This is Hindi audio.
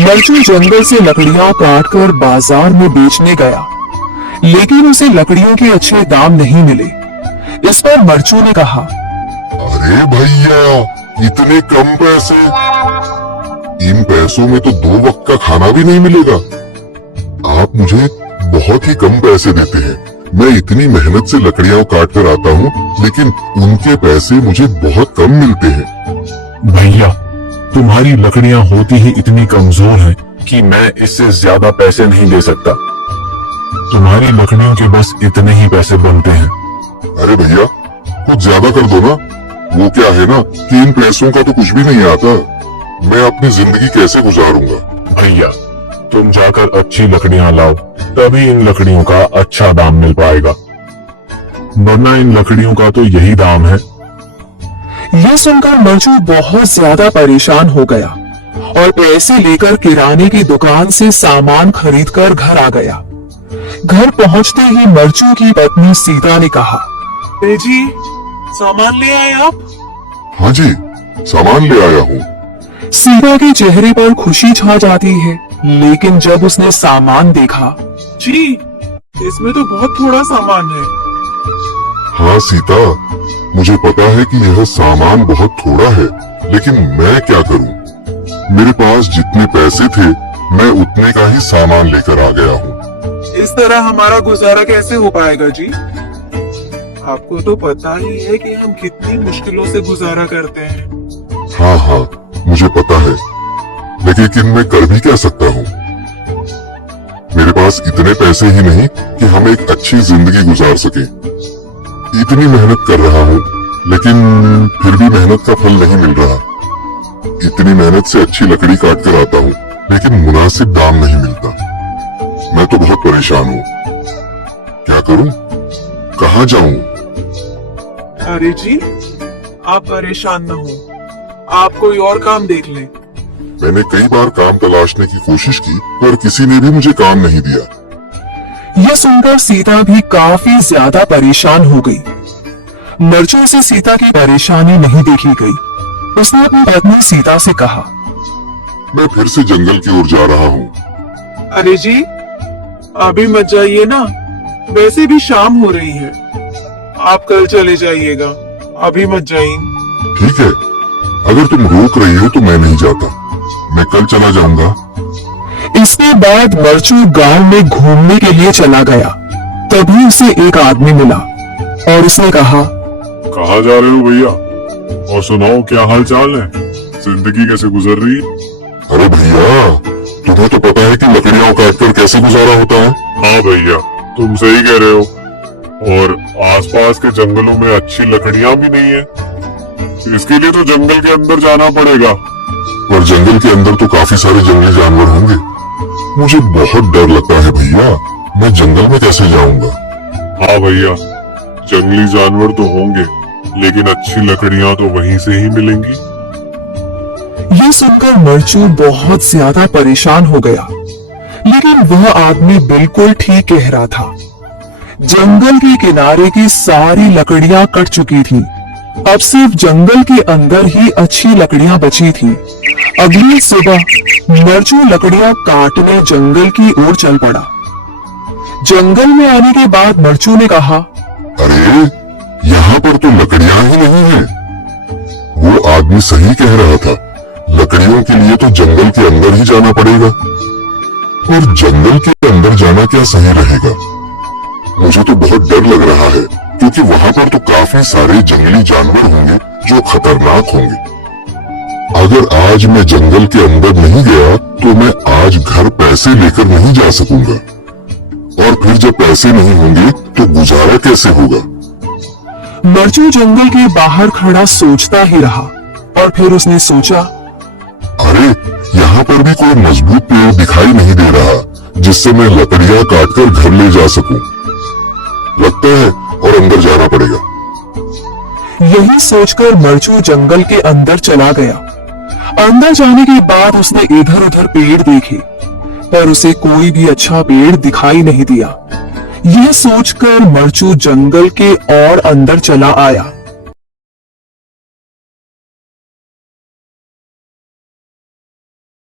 मरचू जंगल से लकड़ियां काटकर बाजार में बेचने गया, लेकिन उसे लकड़ियों के अच्छे दाम नहीं मिले। इस पर मरचू ने कहा, अरे भैया, इतने कम पैसे? इन पैसों में तो 2 वक्त का खाना भी नहीं मिलेगा। आप मुझे बहुत ही कम पैसे देते हैं। मैं इतनी मेहनत से लकड़ियां काट कर आता हूँ, लेकिन उनके पैसे मुझे बहुत कम मिलते हैं। भैया, तुम्हारी लकड़ियां होती ही इतनी कमजोर हैं कि मैं इससे ज्यादा पैसे नहीं दे सकता। तुम्हारी लकड़ियों के बस इतने ही पैसे बनते हैं। अरे भैया, कुछ ज्यादा कर दो ना। वो क्या है ना कि इन पैसों का तो कुछ भी नहीं आता। मैं अपनी जिंदगी कैसे गुजारूंगा? भैया, तुम जाकर अच्छी लकड़ियां लाओ, तभी इन लकड़ियों का अच्छा दाम मिल पाएगा, वरना इन लकड़ियों का तो यही दाम है। यह सुनकर मरचू बहुत ज्यादा परेशान हो गया और पैसे लेकर किराने की दुकान से सामान खरीदकर घर आ गया। घर पहुंचते ही मरचू की पत्नी सीता ने कहा, जी, सामान ले आए आप? हाँ जी, सामान ले आया हूँ। सीता के चेहरे पर खुशी छा जाती है, लेकिन जब उसने सामान देखा, जी, इसमें तो बहुत थोड़ा सामान है। हाँ सीता, मुझे पता है कि यह सामान बहुत थोड़ा है, लेकिन मैं क्या करूँ? मेरे पास जितने पैसे थे, मैं उतने का ही सामान लेकर आ गया हूँ। इस तरह हमारा गुजारा कैसे हो पाएगा जी? आपको तो पता ही है कि हम कितनी मुश्किलों से गुजारा करते हैं। हाँ हाँ, मुझे पता है, लेकिन मैं कर भी क्या सकता हूँ? मेरे पास इतने पैसे ही नहीं कि हम एक अच्छी जिंदगी गुजार सके। इतनी मेहनत कर रहा हूँ, लेकिन फिर भी मेहनत का फल नहीं मिल रहा। इतनी मेहनत से अच्छी लकड़ी काट कर आता हूँ, लेकिन मुनासिब दाम नहीं मिलता। मैं तो बहुत परेशान हूँ। क्या करूँ? कहाँ जाऊँ? अरे जी, आप परेशान न हो, आप कोई और काम देख लें। मैंने कई बार काम तलाशने की कोशिश की, पर किसी ने भी मुझे काम नहीं दिया। यह सुनकर सीता भी काफी ज्यादा परेशान हो गई। मरचू से सीता की परेशानी नहीं देखी गई। उसने अपनी पत्नी सीता से कहा, मैं फिर से जंगल की ओर जा रहा हूँ। अरे जी, अभी मत जाइए ना, वैसे भी शाम हो रही है। आप कल चले जाइएगा, अभी मत जाइए। ठीक है, अगर तुम रोक रही हो तो मैं नहीं जाता। मैं कल चला जाऊंगा। इसके बाद मरचू गांव में घूमने के लिए चला गया। तभी उसे एक आदमी मिला और उसने कहा, कहाँ जा रहे हो भैया? और सुनाओ, क्या हाल चाल है? जिंदगी कैसे गुजर रही है? अरे भैया, तुम्हें तो पता है कि लकड़ियां काटकर कैसे गुजारा होता है। हाँ भैया, तुम सही कह रहे हो। और आसपास के जंगलों में अच्छी लकड़ियां भी नहीं है। इसके लिए तो जंगल के अंदर जाना पड़ेगा। पर जंगल के अंदर तो काफी सारे जंगली जानवर होंगे। मुझे बहुत डर लगता है भैया, मैं जंगल में कैसे जाऊंगा? हाँ भैया, जंगली जानवर तो होंगे, लेकिन अच्छी लकड़ियां तो वहीं से ही मिलेंगी। यह सुनकर मरचू बहुत ज्यादा परेशान हो गया, लेकिन वह आदमी बिल्कुल ठीक कह रहा था। जंगल के किनारे की सारी लकड़ियां कट चुकी थी। अब सिर्फ जंगल के अंदर ही अच्छी लकड़ियां बची थी। अगली सुबह मरचू लकड़ियां काटने जंगल की ओर चल पड़ा। जंगल में आने के बाद मरचू ने कहा, अरे, यहाँ पर तो लकड़ियां ही नहीं है। वो आदमी सही कह रहा था, लकड़ियों के लिए तो जंगल के अंदर ही जाना पड़ेगा। और जंगल के अंदर जाना क्या सही रहेगा? मुझे तो बहुत डर लग रहा है, क्योंकि वहाँ पर तो काफी सारे जंगली जानवर होंगे जो खतरनाक होंगे। अगर आज मैं जंगल के अंदर नहीं गया तो मैं आज घर पैसे लेकर नहीं जा सकूंगा, और फिर जब पैसे नहीं होंगे तो गुजारा कैसे होगा? मरचू जंगल के बाहर खड़ा सोचता ही रहा और फिर उसने सोचा, अरे, यहाँ पर भी कोई मजबूत पेड़ दिखाई नहीं दे रहा जिससे मैं लकड़ियां काटकर घर ले जा सकूं। लगता है और अंदर जाना पड़ेगा। यही सोचकर मरचू जंगल के अंदर चला गया। अंदर जाने के बाद उसने इधर उधर पेड़ देखे, पर उसे कोई भी अच्छा पेड़ दिखाई नहीं दिया। यह सोचकर मरचू जंगल के और अंदर चला आया।